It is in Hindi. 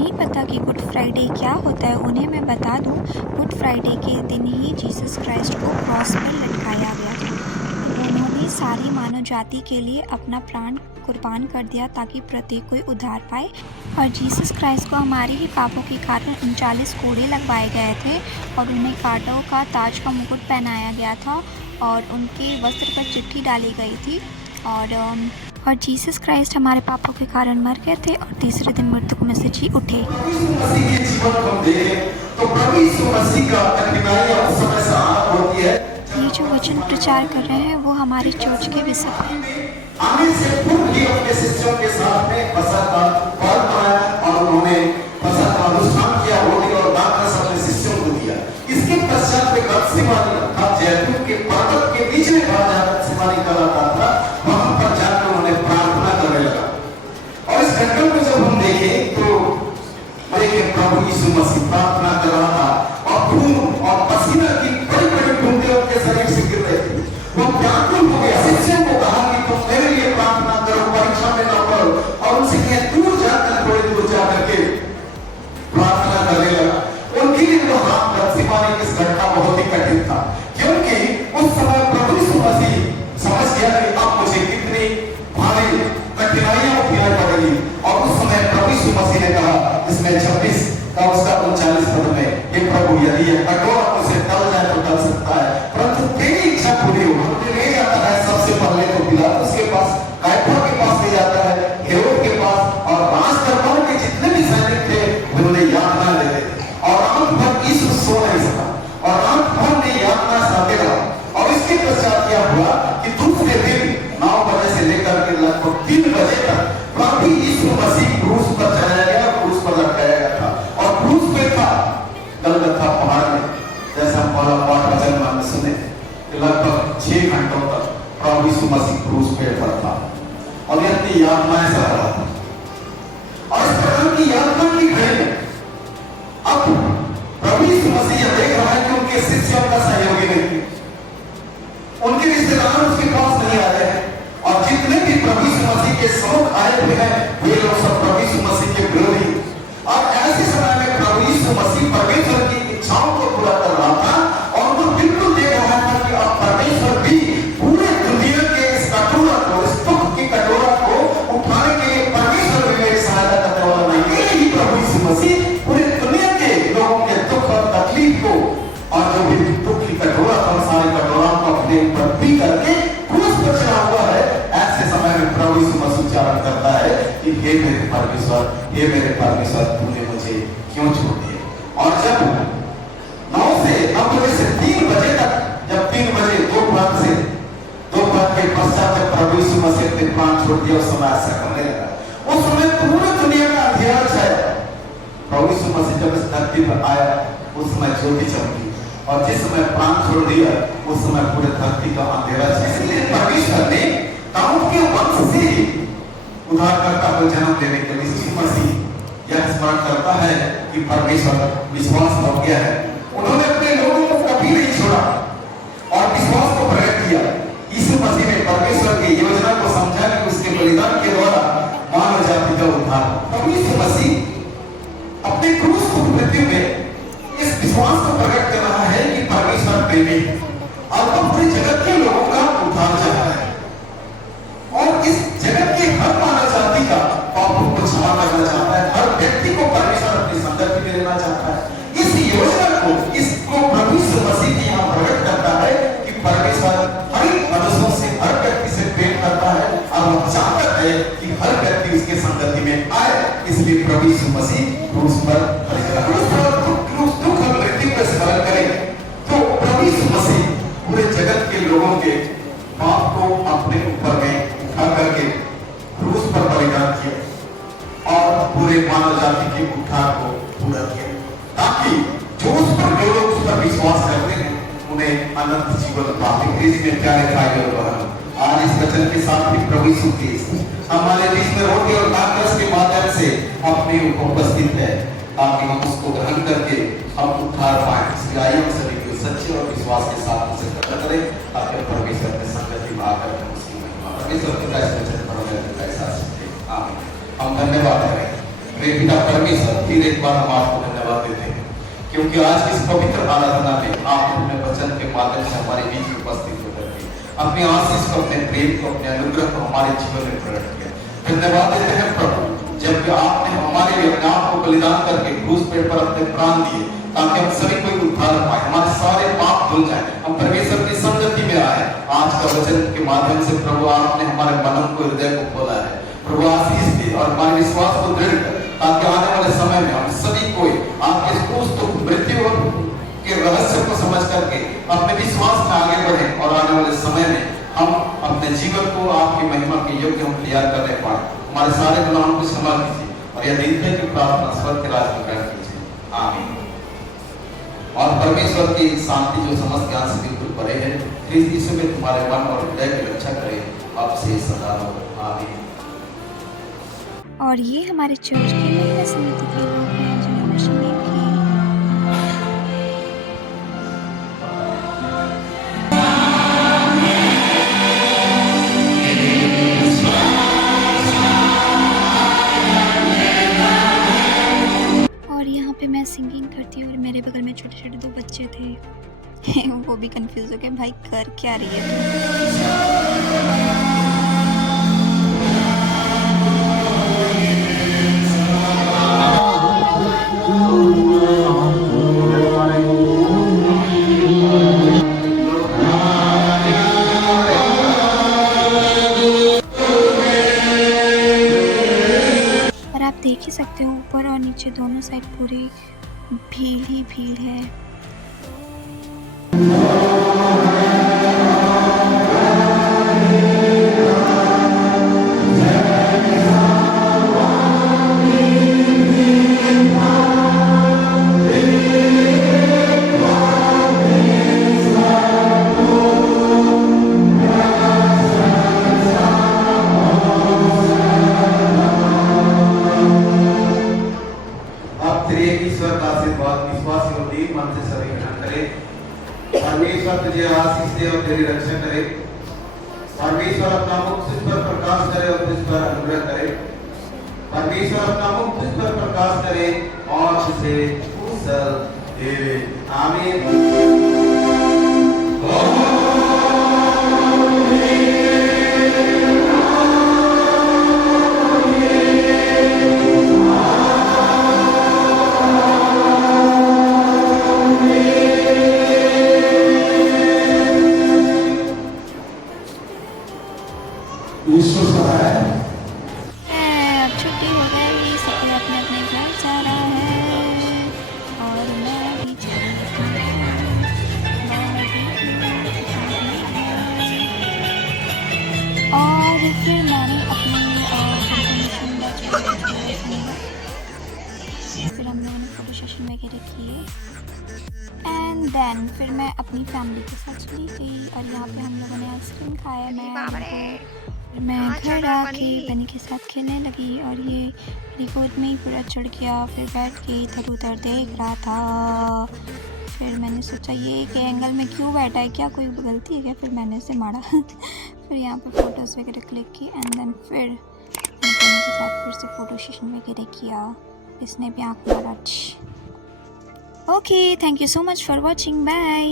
नहीं पता कि गुड फ्राइडे क्या होता है, उन्हें मैं बता दूं, गुड फ्राइडे के दिन ही जीसस क्राइस्ट को क्रॉस पर लटकाया गया था। उन्होंने सारी मानव जाति के लिए अपना प्राण कुर्बान कर दिया ताकि प्रत्येक कोई उद्धार पाए। और जीसस क्राइस्ट को हमारे ही पापों के कारण 39 कोड़े लगवाए गए थे और उन्हें कांटों का ताज का मुकुट पहनाया गया था और उनके वस्त्र पर चिट्ठी डाली गई थी। और जीसस क्राइस्ट हमारे पापों के कारण मर गए थे और तीसरे दिन मृतकों में से जी उठे। मसीह के जीवन को हम देखें तो प्रभु यीशु मसीह का कठिनाइयां उस समय से आरंभ होती है। ये जो वचन प्रचार कर रहे हैं वो हमारी चर्च के बिशप हैं। आने से पूर्व ही अपने शिष्यों के साथ में फसह का पर्व मनाया और उन्होंने फसह का अनुष्ठान किया, रोटी और दाखरस अपने शिष्यों को दिया। इसके पश्चात वे गतसेमानी अर्थात जैतून के पर्वत के बीच में कहा जाता गतसेमानी कहलाता था, वहां पर जाकर उन्होंने प्रार्थना करने लगा। और इस घटना को जब हम देखें तो देखें प्रभु यीशु मसीह प्रार्थना कर रहा था और खून और पसीना की बड़ी-बड़ी बूंदें उनके शरीर से गिर रही थी। वो व्याकुल हो गया, शिष्यों को कहा कि तुम मेरे लिए प्रार्थना करो, परीक्षा में न पड़ो, और उनसे कहे दूर जाकर, थोड़ी दूर जाकर के प्रार्थना करने लगा। उनके लिए वो हाथ गतसेमानी की घटना बहुत ही कठिन था, क्योंकि उस समय प्रभु यीशु मसीह समझ गया कि अब मुझे कितनी भारी कठिनाइयां उठानी पड़ेगी। और उस समय प्रभु यीशु मसीह ने कहा, इसमें 26 का उसका 39 पद में, हे प्रभु यदि यह कटोरा मुझसे टल जाए तो टल सकता है, परंतु तेरी इच्छा पूरी हो। मुझे ले जाता है सबसे पहले तो पिलातुस के पास, काइफा के पास ले जाता है, हेरोद के पास, और राजदरबार के जितने भी सैनिक थे उन्होंने यातना दे दी। और रात भर यीशु सो नहीं सका और रात भर में यातना सहते रहा। और इसके पश्चात क्या हुआ कि दूसरे दिन 9 बजे से लेकर के लगभग 3 बजे तक प्रभु यीशु मसीह क्रूस पर चढ़ाया गया, क्रूस पर लटकाया गया था। और क्रूस पे था गलगथा पहाड़ में, जैसा हम पहला पाठ वचन में सुने, लगभग 6 घंटों तक प्रभु यीशु मसीह क्रूस पे पर था और ये अपनी यातनाएं सह रहा था। और इस प्रकार की यातना की घड़ी में अब प्रभु यीशु मसीह देख रहा है कि उनके शिष्यों का सहयोगी नहीं, उनके रिश्तेदार उसके पास नहीं आ रहे हैं, और जितने भी प्रभु यीशु मसीह के सम्मुख आए हुए हैं वे लोग सब प्रभु यीशु मसीह के विरोधी। और ऐसे समय में प्रभु यीशु मसीह परमेश्वर की इच्छाओं को पूरा कर रहा था और वो बिल्कुल देख रहा था कि अब परमेश्वर भी पूरे दुनिया के इस कटोरा को, इस दुख की कटोरा को उठाने के लिए परमेश्वर भी मेरी सहायता करने वाला नहीं। यही प्रभु यीशु मसीह पूरे दुनिया के लोगों के दुख और तकलीफ को और जो भी दुख की कटोरा था सारे कटोरा को अपने ऊपर पी करके क्रूस पर चढ़ा हुआ है। ऐसे समय में प्रभु यीशु मसीह उच्चारण करता है कि हे मेरे परमेश्वर, हे मेरे परमेश्वर, तूने मुझे क्यों छोड़ दिया। और जब 9 बजे से 3 बजे तक, जब 3 बजे दोपहर के पश्चात जब प्रभु यीशु मसीह ने प्राण छोड़ दिया, उस समय ऐसा करने लगा। उस समय पूरी दुनिया का अंधेरा छाया। प्रभु यीशु मसीह जब इस धरती पर आया उस समय ज्योति चमकी, और जिस समय प्राण छोड़ दिया उस समय पूरे धरती का अंधेरा छाया। इसलिए परमेश्वर ने दाऊद के वंश से ही उद्धारकर्ता को जन्म देने के लिए यीशु मसीह यह स्मरण करता है कि परमेश्वर विश्वास हो गया है। उन्होंने अपने लोगों को कभी नहीं छोड़ा और विश्वास को प्रकट किया। यीशु मसीह ने परमेश्वर की योजना को समझा कि उसके बलिदान के द्वारा मानव जाति का उद्धार। प्रभु यीशु मसीह अपने क्रूस को मृत्यु में इस विश्वास को प्रकट कर रहा है कि परमेश्वर प्रेमी है और वो पूरे जगत के लोगों का उद्धार चाहता है और इस जगत के हर मानव जाति का पापों को क्षमा करना चाहता है। हर व्यक्ति को परमेश्वर अपनी संगति में लेना चाहता है। इस योजना को, इसको प्रभु यीशु मसीह की यहाँ प्रकट करता है कि परमेश्वर हर मनुष्यों से, हर व्यक्ति से प्रेम करता है और वो चाहता है कि हर व्यक्ति उसके संगति में आए। इसलिए प्रभु यीशु मसीह क्रूस पर दुख और मृत्यु का स्मरण करें तो प्रभु यीशु मसीह पूरे जगत के लोगों के पाप को अपने ऊपर में उठा करके क्रूस पर बलिदान किया और पूरे मानव जाति के उद्धार को पूरा किया, ताकि जो उस पर जो लोग उस पर विश्वास करते हैं उन्हें अनंत जीवन पाते। अंग्रेजी में क्या लिखा है? आज इस वचन के साथ भी प्रभु यीशु क्रिस्ट हमारे बीच में रोटी और दाखरस के माध्यम से अपने उपस्थित है, ताकि हम उसको ग्रहण करके हम उद्धार पाएं। इसलिए आइए हम सभी को सच्चे और विश्वास के साथ उसे ग्रहण करें, ताकि परमेश्वर के संगति में आकर उसकी महिमा परमेश्वर के वचन पर हम धन्यवाद करें। प्रिय पिता परमेश्वर, फिर एक बार हम आपको धन्यवाद देते हैं क्योंकि आज की इस पवित्र आराधना में आप अपने वचन के माध्यम से हमारे बीच में उपस्थित होकर के अपनी आशीष को, अपने प्रेम को, अपने अनुग्रह को हमारे जीवन में प्रकट किया। धन्यवाद देते हैं प्रभु, जबकि आपने हमारे लिए अपने आप को बलिदान करके क्रूस पेड़ पर अपने प्राण दिए ताकि हम सभी को उद्धार पाए, हमारे सारे पाप धुल जाए, हम परमेश्वर की संगति में आए। आज का वचन के माध्यम से प्रभु आपने हमारे मनों को, हृदय को खोला है। प्रभु आशीष दे और हमारे विश्वास को दृढ़ कर ताकि आने वाले समय में हम सभी को आपके क्रूस तो मृत्यु के रहस्य को समझ करके अपने विश्वास में आगे बढ़े और आने वाले समय में हम अपने जीवन को आपकी महिमा के योग्य हम तैयार करने पाए। हमारे सारे गुनाहों को क्षमा कीजिए और यह दिन है कि प्रार्थना स्वर्ग के राज्य में ग्रहण कीजिए। आमीन। और परमेश्वर की शांति जो समस्त ज्ञान से बिल्कुल परे है, ख्रीस्त यीशु में तुम्हारे मन और हृदय की रक्षा करे अब से सदा हो। आमीन। और ये हमारे चर्च की महिला समिति के लोग हैं जिन्होंने शिविर की। और यहाँ पे मैं सिंगिंग करती हूँ और मेरे बगल में छोटे छोटे 2 बच्चे थे वो भी कंफ्यूज हो गए, भाई कर क्या रही है तुम? और आप देख ही सकते हो ऊपर और नीचे दोनों साइड पूरी भीड़ ही भीड़ है। परमेश्वर तुझे आशीष दे और तेरी रक्षा करे। परमेश्वर अपना मुख तुझ पर प्रकाश करे और तुझ पर अनुग्रह करे। परमेश्वर अपना मुख तुझ पर प्रकाश करे और तुझे कुशल दे। आमीन। अब छुट्टी हो गई, सब कोई अपने अपने घर जा रहा है और मैं भी और फिर मैंने अपनी फिर हम लोगों ने फोटो सेशन वगैरह किए एंड देन फिर मैं अपनी फैमिली के साथ चली गई और यहाँ पे हम लोगों ने आइसक्रीम खाया। मैं घर आके बनी के साथ खेलने लगी और ये मेरी गोद में ही पूरा चढ़ गया। फिर बैठ के इधर उधर देख रहा था। फिर मैंने सोचा ये एक एंगल में क्यों बैठा है, क्या कोई गलती है क्या? फिर मैंने इसे मारा फिर यहाँ पे फ़ोटोज़ वगैरह क्लिक की एंड देन फिर बनी के साथ फिर से फ़ोटो सेशन वगैरह किया। इसने भी आँख मारा। Okay, thank you so much for watching, bye.